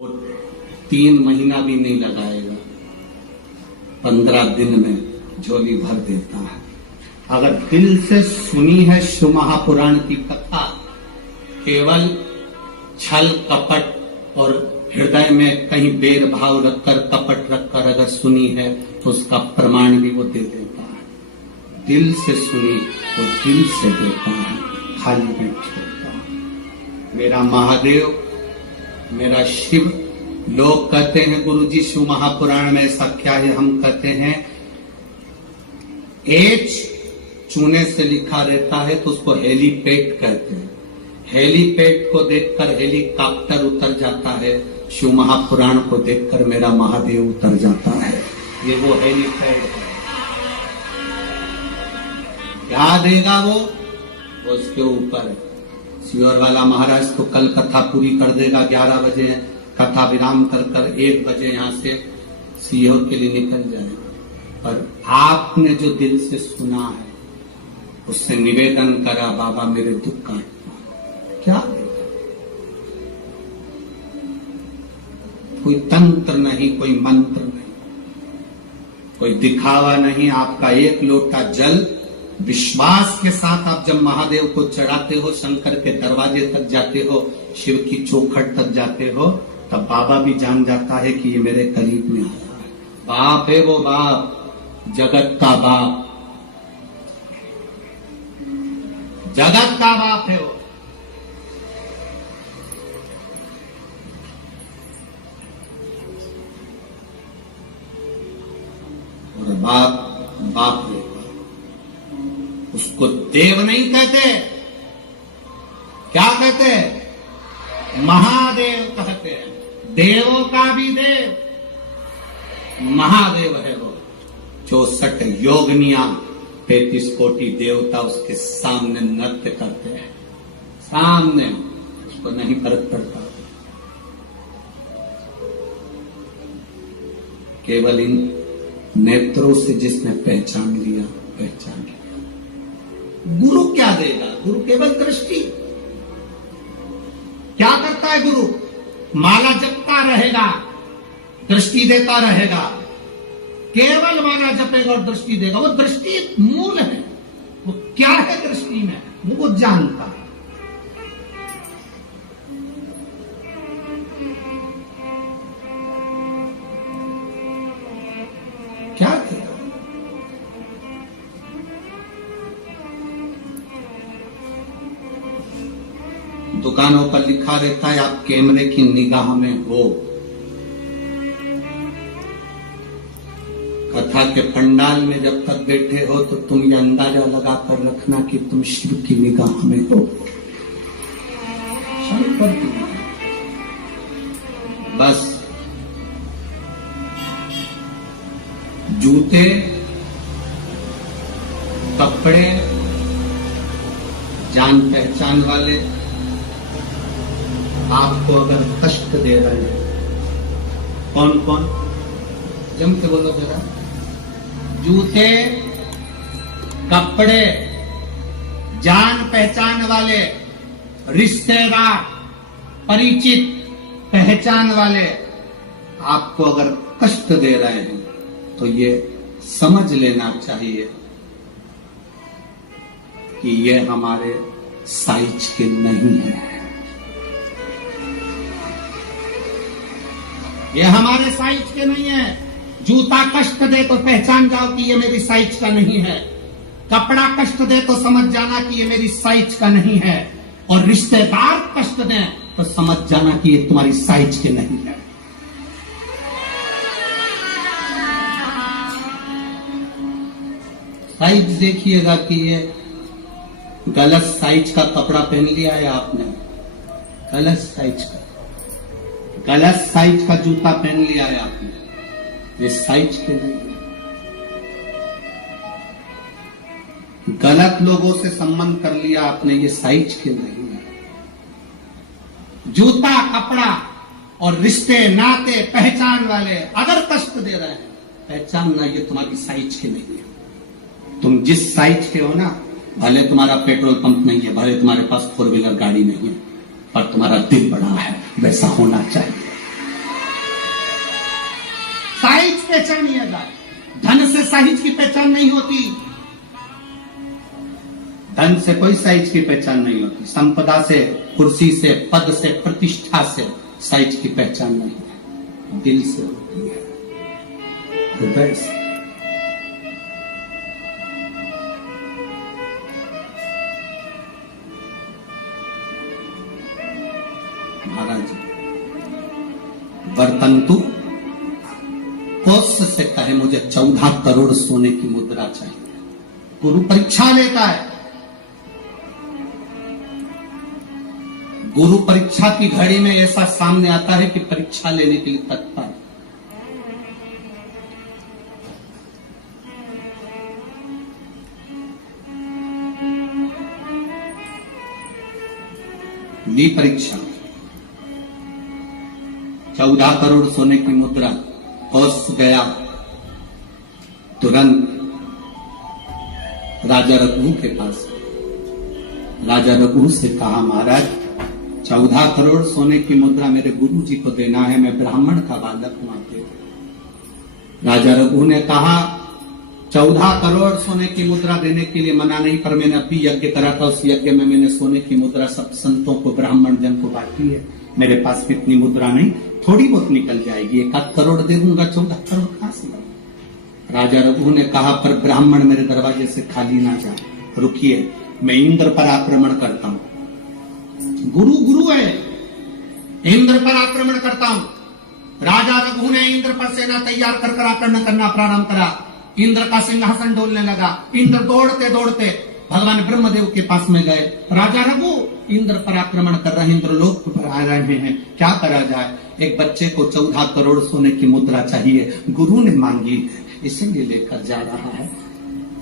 वो 3 महीना भी नहीं लगाएगा, 15 दिन में झोली भर देता है। अगर दिल से सुनी है शिव महापुराण की कथा, केवल छल कपट और हृदय में कहीं बेर भाव रखकर कपट रखकर अगर सुनी है तो उसका प्रमाण भी वो दे देता है। दिल से सुनी तो दिल से देता है, खाली नहीं छोड़ता। मेरा महादेव, मेरा शिव, लोग कहते हैं गुरुजी शिव महापुराण में ऐसा क्या है, हम कहते हैं एच चूने से लिखा रहता है तो उसको हेलीपैड कहते हैं। हेलीपैड को देखकर हेलीकॉप्टर उतर जाता है, शिव महापुराण को देखकर मेरा महादेव उतर जाता है। ये वो हेलीपैड है। क्या देगा वो उसके ऊपर। सियोर वाला महाराज तो कल कथा पूरी कर देगा, 11 बजे कथा विराम कर 1 बजे यहाँ से सीहोर के लिए निकल जाएगा। पर आपने जो दिल से सुना है उससे निवेदन करा, बाबा मेरे दुख काटना, क्या देगा? कोई तंत्र नहीं, कोई मंत्र नहीं, कोई दिखावा नहीं। आपका एक लोटा जल विश्वास के साथ आप जब महादेव को चढ़ाते हो, शंकर के दरवाजे तक जाते हो, शिव की चौखट तक जाते हो, तब बाबा भी जान जाता है कि ये मेरे करीब में आया है। बाप है वो, बाप, जगत का बाप, जगत का बाप है वो। और बाप बाप है, उसको देव नहीं कहते, क्या कहते? महादेव कहते हैं। देवों का भी देव महादेव है वो। 64 योगनिया 33 कोटि देवता उसके सामने नृत्य करते हैं, सामने, उसको नहीं फर्क पड़ता। केवल इन नेत्रों से जिसने पहचान लिया, पहचान लिया। गुरु क्या देगा? गुरु केवल दृष्टि। क्या करता है गुरु? माला जपता रहेगा, दृष्टि देता रहेगा। केवल माला जपेगा और दृष्टि देगा। वो दृष्टि मूल है। वो क्या है दृष्टि में वो जानता है। क्या देगा? दुकानों पर लिखा रहता है आप कैमरे की निगाह में हो। कथा के पंडाल में जब तक बैठे हो तो तुम ये अंदाजा लगाकर रखना कि तुम शिव की निगाह में हो। बस जूते, कपड़े, जान पहचान वाले आपको अगर कष्ट दे रहे हैं, कौन कौन? जम के बोलो जरा। जूते, कपड़े, जान पहचान वाले, रिश्तेदार, परिचित, पहचान वाले आपको अगर कष्ट दे रहे हैं तो ये समझ लेना चाहिए कि ये हमारे साइज के नहीं है। ये हमारे साइज के नहीं है। जूता कष्ट दे तो पहचान जाओ कि ये मेरी साइज का नहीं है। कपड़ा कष्ट दे तो समझ जाना कि ये मेरी साइज का नहीं है। और रिश्तेदार कष्ट दे तो समझ जाना कि ये तुम्हारी साइज के नहीं है। साइज देखिएगा कि ये गलत साइज का कपड़ा पहन लिया है आपने, गलत साइज का, गलत साइज का जूता पहन लिया है आपने, ये साइज के नहीं है। गलत लोगों से संबंध कर लिया आपने, ये साइज के नहीं है। जूता, कपड़ा और रिश्ते, नाते, पहचान वाले अगर कष्ट दे रहे हैं, पहचानना ये तुम्हारी साइज के नहीं है। तुम जिस साइज के हो ना, भले तुम्हारा पेट्रोल पंप नहीं है, भले तुम्हारे पास 4 व्हीलर गाड़ी नहीं है, पर तुम्हारा दिल बड़ा है, वैसा होना चाहिए। पहचानिए जाए। धन से साइज की पहचान नहीं होती, धन से कोई साइज की पहचान नहीं होती, संपदा से, कुर्सी से, पद से, प्रतिष्ठा से साइज की पहचान नहीं है, दिल से होती है, हृदय से। महाराज वर्तंतु कोष से कहे मुझे 14 करोड़ सोने की मुद्रा चाहिए। गुरु परीक्षा लेता है, गुरु परीक्षा की घड़ी में ऐसा सामने आता है कि परीक्षा लेने के लिए तत्पर। ली परीक्षा, 14 करोड़ सोने की मुद्रा, कोष गया, तुरंत राजा रघु के पास। राजा रघु से कहा महाराज 14 करोड़ सोने की मुद्रा मेरे गुरु जी को देना है, मैं ब्राह्मण का बालक हूं आपके। राजा रघु ने कहा 14 करोड़ सोने की मुद्रा देने के लिए मना नहीं, पर मैंने अभी यज्ञ करा था, उस यज्ञ में मैंने सोने की मुद्रा सब संतों को, ब्राह्मण जन को बांटी है। मेरे पास भी इतनी मुद्रा नहीं, थोड़ी बहुत निकल जाएगी, 1 करोड़ दे दूंगा, 14 करोड़ कहां से। राजा रघु ने कहा पर ब्राह्मण मेरे दरवाजे से खाली ना जाए, रुकिए, मैं इंद्र पर आक्रमण करता हूं। गुरु गुरु है, इंद्र पर आक्रमण करता हूं। राजा रघु ने इंद्र पर सेना तैयार कर आक्रमण करना प्रारंभ करा। इंद्र का सिंहासन डोलने लगा। इंद्र दौड़ते दौड़ते भगवान ब्रह्मदेव के पास में गए। राजा रघु इंद्र पर आक्रमण कर रहे हैं, इंद्र लोक पर आ रहे हैं, क्या करा जाए। एक बच्चे को 14 करोड़ सोने की मुद्रा चाहिए, गुरु ने मांगी है, इसीलिए लेकर जा रहा है।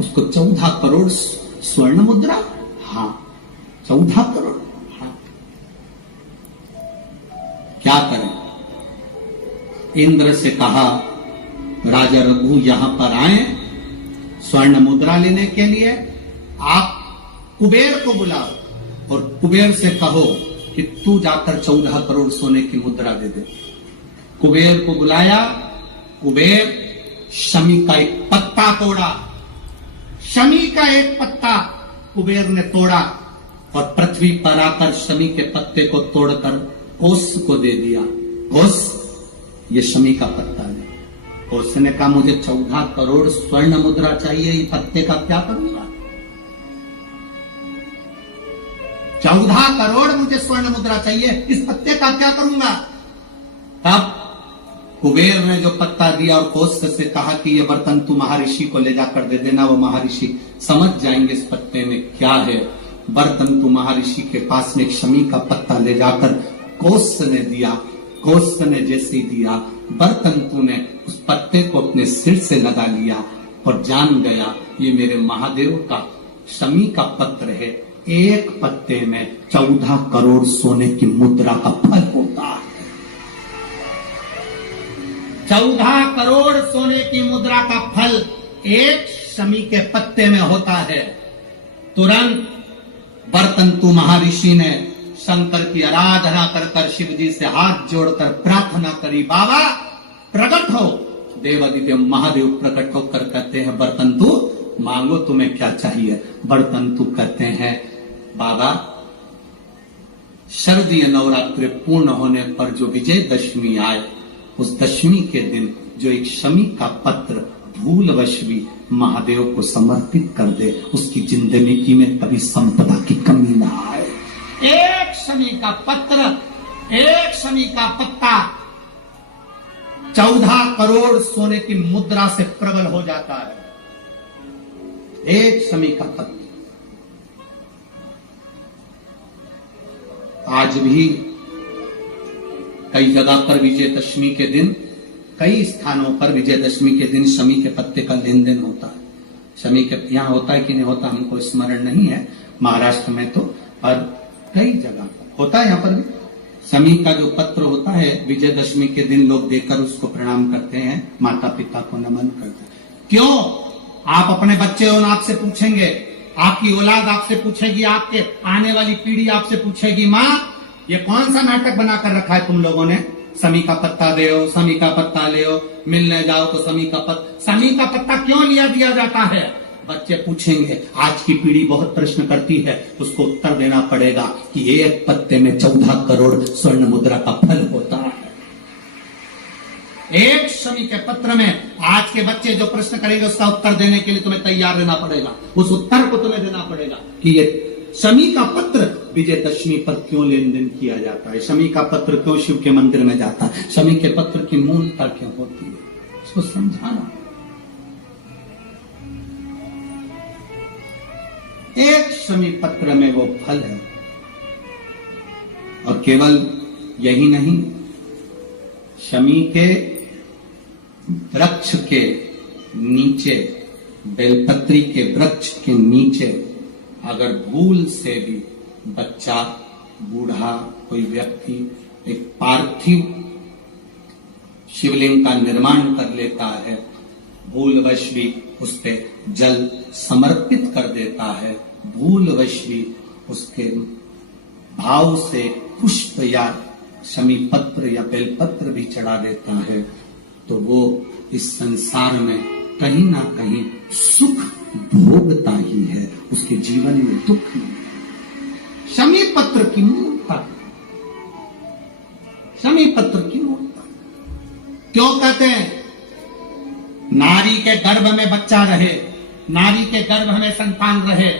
उसको 14 करोड़ स्वर्ण मुद्रा, हाँ 14 करोड़, हाँ क्या करें। इंद्र से कहा राजा रघु यहां पर आए स्वर्ण मुद्रा लेने के लिए, आप कुबेर को बुलाओ और कुबेर से कहो कि तू जाकर 14 करोड़ सोने की मुद्रा दे दे। कुबेर को बुलाया, कुबेर शमी का एक पत्ता तोड़ा, शमी का एक पत्ता कुबेर ने तोड़ा और पृथ्वी पर आकर शमी के पत्ते को तोड़कर कोस को दे दिया। कोस ये शमी का पत्ता है। कोस ने कहा मुझे 14 करोड़ स्वर्ण मुद्रा चाहिए, ये पत्ते का क्या करूंगा। 14 करोड़ मुझे स्वर्ण मुद्रा चाहिए, इस पत्ते का क्या करूंगा। तब कुबेर ने जो पत्ता दिया और कोस से कहा कि ये बर्तन तू महर्षि को ले जाकर दे देना, वो महर्षि समझ जाएंगे इस पत्ते में क्या है। बर्तन तू महर्षि के पास में एक शमी का पत्ता ले जाकर कोस ने दिया। कोस ने जैसे दिया, बर्तन तू ने उस पत्ते को अपने सिर से लगा लिया और जान गया ये मेरे महादेव का शमी का पत्र है। एक पत्ते में 14 करोड़ सोने की मुद्रा का फल होता है। 14 करोड़ सोने की मुद्रा का फल एक शमी के पत्ते में होता है। तुरंत बर्तंतु महर्षि ने शंकर की आराधना कर कर शिव जी से हाथ जोड़कर प्रार्थना करी, बाबा प्रकट हो। देवादिदेव महादेव प्रकट होकर कहते हैं बर्तंतु मांगो तुम्हें क्या चाहिए। बर्तंतु कहते हैं बाबा शरदीय नवरात्रि पूर्ण होने पर जो विजयदशमी आए, उस दशमी के दिन जो एक शमी का पत्र भूलवश भी महादेव को समर्पित कर दे, उसकी जिंदगी में कभी संपदा की कमी ना आए। एक शमी का पत्र, एक शमी का पत्ता 14 करोड़ सोने की मुद्रा से प्रबल हो जाता है। एक शमी का पत्र। आज भी कई जगह पर विजयदशमी के दिन, कई स्थानों पर विजयदशमी के दिन शमी के पत्ते का लेन देन होता है। शमी के यहाँ होता है कि नहीं होता हमको स्मरण नहीं है, महाराष्ट्र में तो, पर कई जगह पर होता है। यहाँ पर भी शमी का जो पत्र होता है विजयदशमी के दिन लोग देकर उसको प्रणाम करते हैं, माता पिता को नमन करते हैं। क्यों? आप अपने बच्चे और आपसे पूछेंगे, आपकी औलाद आपसे पूछेगी, आपके आने वाली पीढ़ी आपसे पूछेगी, माँ ये कौन सा नाटक बनाकर रखा है तुम लोगों ने, समी का पत्ता दे, समी का पत्ता ले, मिलने जाओ तो समी का पत्ता क्यों लिया दिया जाता है? बच्चे पूछेंगे, आज की पीढ़ी बहुत प्रश्न करती है, उसको उत्तर देना पड़ेगा कि एक पत्ते में 14 करोड़ स्वर्ण मुद्रा का फल होता है। एक शमी के पत्र में आज के बच्चे जो प्रश्न करेंगे उसका उत्तर देने के लिए तुम्हें तैयार रहना पड़ेगा। उस उत्तर को तुम्हें देना पड़ेगा कि ये शमी का पत्र विजयदशमी पर क्यों लेन देन किया जाता है, शमी का पत्र क्यों शिव के मंदिर में जाता है, शमी के पत्र की मूलता क्यों होती है, उसको समझाना। एक शमी पत्र में वो फल है। और केवल यही नहीं, शमी के वृक्ष के नीचे, बेलपत्री के वृक्ष के नीचे अगर भूल से भी बच्चा, बूढ़ा, कोई व्यक्ति एक पार्थिव शिवलिंग का निर्माण कर लेता है, भूलवश भी उस पे जल समर्पित कर देता है, भूलवश भी उसके भाव से पुष्प या शमी पत्र या बेलपत्र भी चढ़ा देता है, तो वो इस संसार में कहीं ना कहीं सुख भोगता ही है, उसके जीवन में दुख नहीं। शमी पत्र की मूर्ता, शमी पत्र की मूर्ता क्यों कहते हैं? नारी के गर्भ में बच्चा रहे, नारी के गर्भ में संतान रहे।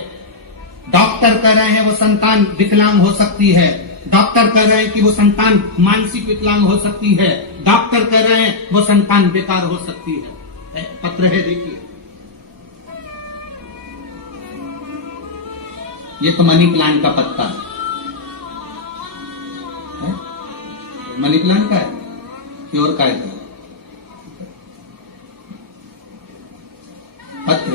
डॉक्टर कह रहे हैं वो संतान विकलांग हो सकती है, डॉक्टर कह रहे हैं कि वो संतान मानसिक विकलांग हो सकती है, डॉक्टर कह रहे हैं वो संतान बेकार हो सकती है। पत्र है, देखिए, ये तो मनी प्लांट का पत्ता है? मनी प्लांट का है कि और का है? पत्र